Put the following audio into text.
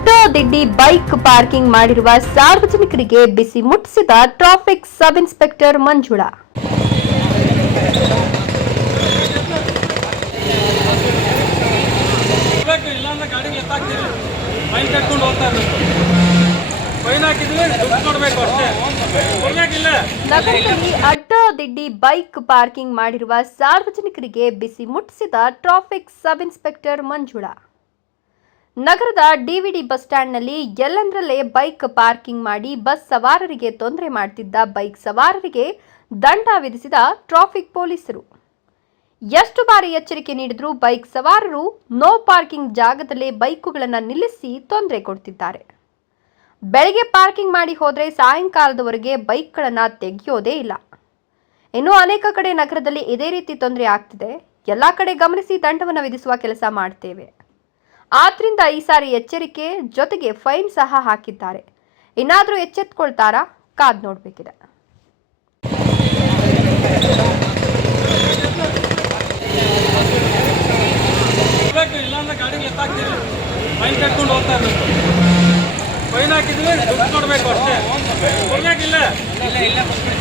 ಅಡ್ಡಾದಿಡ್ಡಿ bike parking ಮಾಡಿರುವ ಸಾರ್ವಜನಿಕರಿಗೆ ಬಿಸಿ ಮುಟ್ಟಿಸಿದ traffic sub inspector Manjula. ನಗರದಲ್ಲಿ ಅಡ್ಡಾದಿಡ್ಡಿ ಬೈಕ್ ಪಾರ್ಕಿಂಗ್ ಮಾಡಿರುವ ಸಾರ್ವಜನಿಕರಿಗೆ ಬಿಸಿ ಮುಟ್ಟಿಸಿದ ಟ್ರಾಫಿಕ್ ಸಬ್ ಇನ್ಸ್ಪೆಕ್ಟರ್ ಮಂಜುಳಾ. ನಗರದ ಡಿವಿಡಿ ಬಸ್ ಸ್ಟ್ಯಾಂಡ್ನಲ್ಲಿ ಎಲ್ಲೆಂದರಲ್ಲೇ ಬೈಕ್ ಪಾರ್ಕಿಂಗ್ ಮಾಡಿ ಬಸ್ ಸವಾರರಿಗೆ ತೊಂದರೆ ಮಾಡುತ್ತಿದ್ದ ಬೈಕ್ ಸವಾರರಿಗೆ ದಂಡ ವಿಧಿಸಿದ ಟ್ರಾಫಿಕ್ ಪೊಲೀಸರು. ಎಷ್ಟು ಬಾರಿ ಎಚ್ಚರಿಕೆ ನೀಡಿದರೂ ಬೈಕ್ ಸವಾರರು ನೋ ಪಾರ್ಕಿಂಗ್ ಜಾಗದಲ್ಲೇ ಬೈಕುಗಳನ್ನು ನಿಲ್ಲಿಸಿ ತೊಂದರೆ ಕೊಡ್ತಿದ್ದಾರೆ. ಬೆಳಗ್ಗೆ ಪಾರ್ಕಿಂಗ್ ಮಾಡಿ ಹೋದರೆ ಸಾಯಂಕಾಲದವರೆಗೆ ಬೈಕ್ಗಳನ್ನು ತೆಗೆಯೋದೇ ಇಲ್ಲ. ಇನ್ನು ಅನೇಕ ಕಡೆ ನಗರದಲ್ಲಿ ಇದೇ ರೀತಿ ತೊಂದರೆ ಆಗ್ತಿದೆ. ಎಲ್ಲ ಕಡೆ ಗಮನಿಸಿ ದಂಡವನ್ನು ವಿಧಿಸುವ ಕೆಲಸ ಮಾಡ್ತೇವೆ. ಆದ್ರಿಂದ ಈ ಸಾರಿ ಎಚ್ಚರಿಕೆ ಜೊತೆಗೆ ಫೈನ್ ಸಹ ಹಾಕಿದ್ದಾರೆ. ಇನ್ನಾದರೂ ಎಚ್ಚೆತ್ತುಕೊಳ್ತಾರಾ? ಕಾದ್ ನೋಡಬೇಕಿದೆ. ಫೈನ್ ಹಾಕಿದ್ರೆ ದುಡ್ಡು ಕೊಡಬೇಕು ಅಷ್ಟೇ.